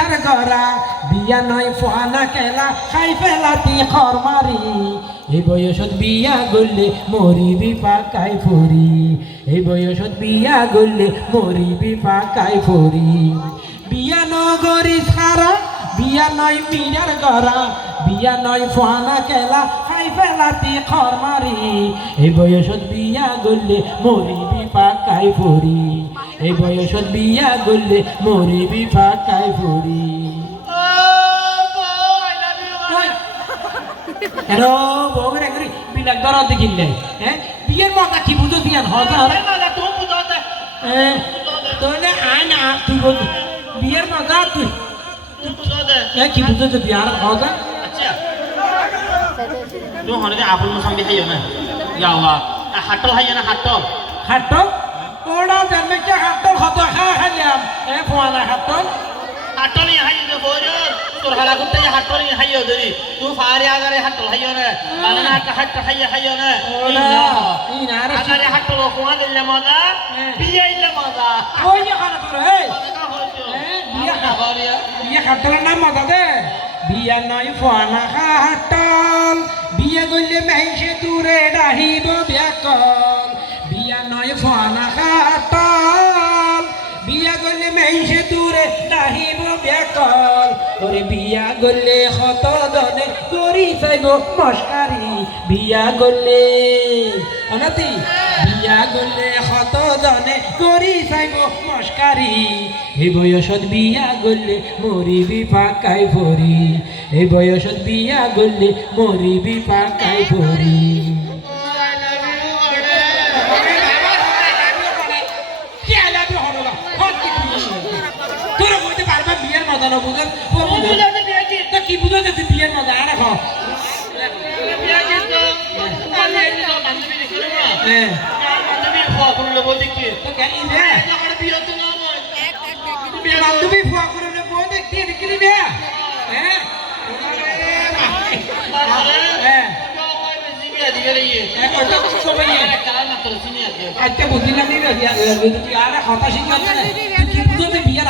mirror গড়া বিয়া নয় ফানা খেলা খাই ফেলাতি খর মারি এই বয়সত বিয়া গড়লে মরিবি পাকাই ফরি এই বয়সত বিয়া গড়লে মরিবি পাকাই ফরি বিয়া নগরী সারা বিয়া নয় মিরার গড়া বিয়া নয় ফানা খেলা খাই ফেলাতি খর মারি এই বয়সত বিয়া গড়লে মরিবি পাকাই ফরি এই বয়সত বিয়া গড়লে মরিবি পাকাই ফরি হ্যালো বউরে করি বিলাক দরদ দেখিলে হ্যাঁ বিয়ের মজা কি বুঝো দিয়ান হজা তোলে আয় না তুই বল বিয়ের মজা তুই কি বুঝো তো বিয়ার হজা তুই হনে আপন মসাম্বি হাইও না ইয়াওয়া হাটল হাইও না হাটল হাটল ওড়া জানবে কি হাটল কত খাইলাম এ ফোয়ালা হাটল হাটলি হাইও দে বড় তোর হালা করতে হাটলি হাইও দরি তুই ফারে আগারে হাটল হাইও না মানে না হাট হাইও না ইনা আগারে হাটল কোয়া দিলে মজা বিয়ে ইলে মজা ওই খানা তোর এই বিয়া হাটলের নাম মজা দে বিয়া নয় ফোয়ানা হাটল বিয়া গইলে মেহিসে দূরে রাহিব ব্যাকল বিয়া নয় ফোয়ানা হাটল বিয়া গইলে মেহিসে দূরে রাহিব ব্যাকল ওরে বিয়া গইলে কত জনে করি চাইব মস্কারি বিয়া গইলে অনাতি বিয়া গইলে কত জনে করি চাইব মস্কারি এই বয়সত বিয়া গইলে মরিবি পাকাই ফরি এই বয়সত বিয়া গইলে মরিবি পাকাই ফরি তোর বলতে পারবা বিয়ের মজা না বুঝল কি বুঝো যে বিয়ের মজা আর এখন বান্ধবী ফুয়া করে বউ দেখতে দেখি বিয়া হ্যাঁ আচ্ছা বুঝিলাম আর হতাশি কি বুঝো বিয়ার